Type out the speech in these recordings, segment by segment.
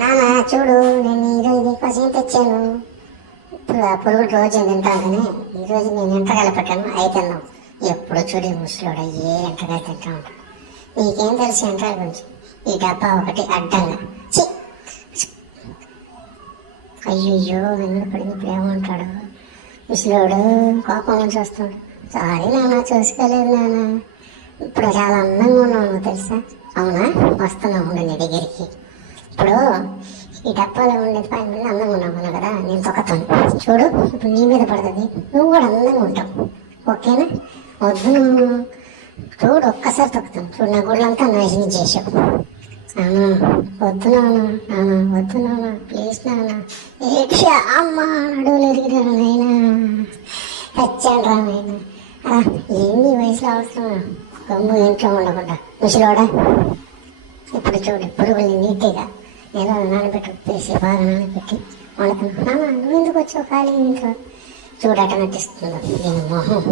నాన్న చూడు, నేను ఈరోజు నీకోసం ఏం తెచ్చాను. ఇప్పుడు ఆ పురుగులు రోజు తింటాను కానీ ఈరోజు నేను ఎంటకాయలు పెట్టాను, అయి తిందాం. ఎప్పుడు చూడు ముసలోడ ఏ ఎంటకాయ తింటా ఉంటాడు. నీకేం తెలుసు ఎంటకాయ గురించి? ఈ డబ్బా ఒకటి అడ్డంగా చి. అయ్యో వెన్నుడు పడిన ప్రేమంటాడు ముసలోడు. కోపం నుంచి వస్తాడు. సారీ నాన్న, చూసుకోలేదు నాన్న. ఇప్పుడు చాలా అందంగా ఉన్నావు తెలుసా. అవునా, వస్తున్నావు నీ దగ్గరికి. ఇప్పుడు ఈ డబ్బాలో ఉండేది పైన మీద అందంగా ఉన్నావు కదా, నేను తొక్కతాను చూడు. ఇప్పుడు నీ మీద పడుతుంది, నువ్వు కూడా అందంగా ఉంటావు. ఓకేనా? వద్దు నువ్వు చూడు, ఒక్కసారి తొక్కుతాను చూడు. నా గుళ్ళంతా నాశనం చేసావు. నానా వద్దు నాన్న, నాన్న వద్దు నాన్న, ప్లీజ్ నాన్న. ఏడ్చా అమ్మ, నడువులు ఎరిగినారా నాయనా, తెచ్చాను రా నాయన. ఎన్ని వయసులో అవసరం గమ్ము ఇంట్లో ఉండకుండా ముసలోడా. ఇప్పుడు చూడు, పురుగుల్ని నీట్గా ఏదో నానబెట్టి ఉప్పేసి బాగా నానబెట్టి వండుతున్నాను. నాన్న నువ్వు ఎందుకు వచ్చావు ఖాళీ ఇంట్లో? చూడట నటిస్తుందో దీని మొహం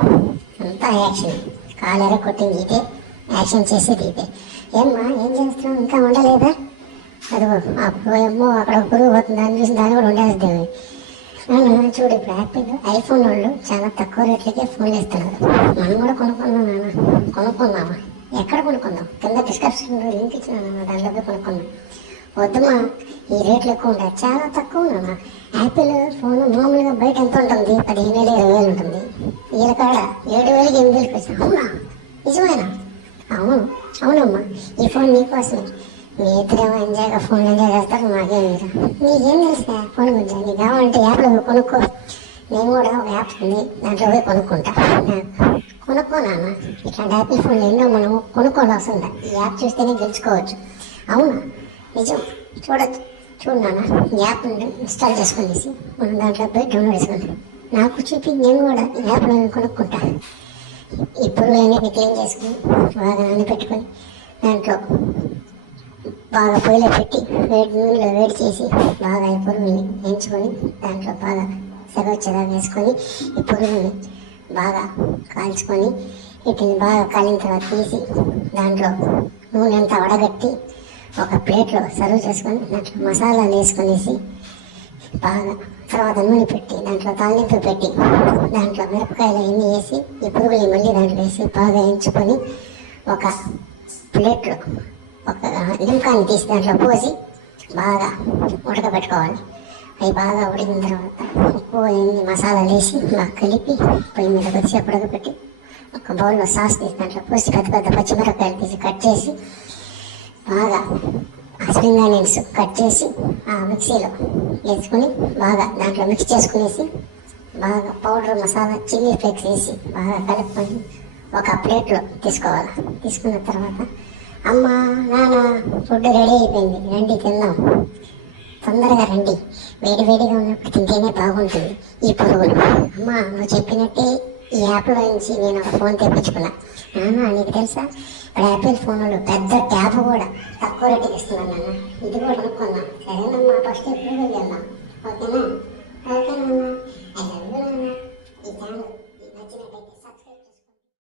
అంతా యాక్షన్. కాలేర కొట్టింది ఇదే, యాక్షన్ చేసేది ఇదే. ఏమ్మా ఏం చేస్తున్నావు, ఇంకా ఉండలేదా? అదిగో అమ్మో అక్కడ పురుగు పోతుంది, దాన్ని చూసి దాన్ని కూడా ఉండేది. నాన్న చూడు, ఇప్పుడు యాపిల్ ఐఫోన్ వాళ్ళు చాలా తక్కువ రేట్లకే ఫోన్లు ఇస్తున్నారు. మనం కూడా కొనుక్కుందాం నాన్న. కొనుక్కుందామా? ఎక్కడ కొనుక్కుందాం? కింద డిస్క్రిప్షన్లో లింక్ ఇచ్చినా దాంట్లోకి కొనుక్కుందాం. వద్దుమా, ఈ రేట్లు ఎక్కువ ఉంటాయి, చాలా తక్కువ నాన్న. యాపిల్ ఫోన్ మామూలుగా బయట ఎంత ఉంటుంది? 15,000 20,000 ఉంటుంది. వీళ్ళ కాడ 7,000 8,000 వచ్చాయి. అవునా, నిజమేనా? అవును అవునమ్మా, ఈ ఫోన్ నీకోసమే. మీ ఇద్దరేమో ఎంజాయ్గా ఫోన్ ఎంజాయ్ చేస్తారు, మాకేం లేదు. నీకేం తెలుసా ఫోన్ గురించి? నీకు కావాలంటే యాప్లో కొనుక్కో. నేను కూడా ఒక యాప్ ఉంది, దాంట్లో పోయి కొనుక్కుంటా. కొనుక్కో నాన్న, ఇట్లాంటి యాపిల్ ఫోన్లు ఎన్నో మనం కొనుక్కోవాల్సి ఉందా? ఈ యాప్ చూస్తేనే గెలుచుకోవచ్చు. అవునా, నిజం. చూడొచ్చు. చూడు నాన్న, ఈ యాప్ ఇన్స్టాల్ చేసుకునేసి మనం దాంట్లో పోయి డౌన్లోడ్ చేసుకుంటాం. నాకు చూపి, నేను కూడా ఈ యాప్లో కొనుక్కుంటా. ఇప్పుడు అన్నిటిని క్లీన్ చేసుకుని బాగా నానబెట్టుకొని దాంట్లో బాగా పొయ్యిలో పెట్టి నూనెలో వేడి చేసి బాగా ఈ పురుగుని ఎంచుకొని దాంట్లో బాగా సెగొచ్చేదా వేసుకొని ఈ పురుగుని బాగా కాల్చుకొని వీటిని బాగా కాలిన తర్వాత తీసి దాంట్లో నూనె అంతా వడగట్టి ఒక ప్లేట్లో సర్వ్ చేసుకొని దాంట్లో మసాలాలు వేసుకొనేసి బాగా తర్వాత నూనె పెట్టి దాంట్లో తాలింపు పెట్టి దాంట్లో మిరపకాయలు అన్నీ వేసి ఈ పురుగుని మళ్ళీ దాంట్లో వేసి బాగా ఎంచుకొని ఒక ప్లేట్లో ఒక లింకాన్ని తీసి దాంట్లో పోసి బాగా ఉడకబెట్టుకోవాలి. అవి బాగా ఉడికిన తర్వాత ఉప్పు ఎన్ని మసాలాలు వేసి బాగా కలిపి పొయ్యి మీద కొద్దిసేపు ఉడకబెట్టి ఒక బౌల్లో సాస్ తీసి దాంట్లో పోసి పెద్ద పెద్ద పచ్చిమిరపకాయలు తీసి కట్ చేసి బాగా స్ప్రింగ్ ఆనియన్స్ కట్ చేసి ఆ మిక్సీలో వేసుకొని బాగా దాంట్లో మిక్స్ చేసుకునేసి బాగా పౌడర్ మసాలా చిల్లీ ఫ్లేక్స్ వేసి బాగా కలుపుకొని ఒక ప్లేట్లో తీసుకోవాలి. తీసుకున్న తర్వాత అమ్మ నాన్న ఫుడ్ రెడీ అయిపోయింది, రండి తిందాం, తొందరగా రండి, వేడి వేడిగా ఉన్నప్పుడు తింటేనే బాగుంటుంది ఈ పురుగులు. అమ్మ నువ్వు చెప్పినట్టే ఈ యాప్లో నుంచి నేను ఒక ఫోన్ తెప్పించుకున్నా. నాన్న నీకు తెలుసా, ఇప్పుడు యాపిల్ ఫోన్లు పెద్ద ట్యాబ్ కూడా తక్కువ రేటుకి ఇస్తున్నాను నాన్న. ఇది కూడా కొనుక్కుందాం. సరేనమ్మా, ఫస్ట్ ఎప్పుడు వెళ్దాం. ఓకేనా? ఓకేనమ్మా, ఐ లవ్ యూ నాన్న. ఈ ఛానల్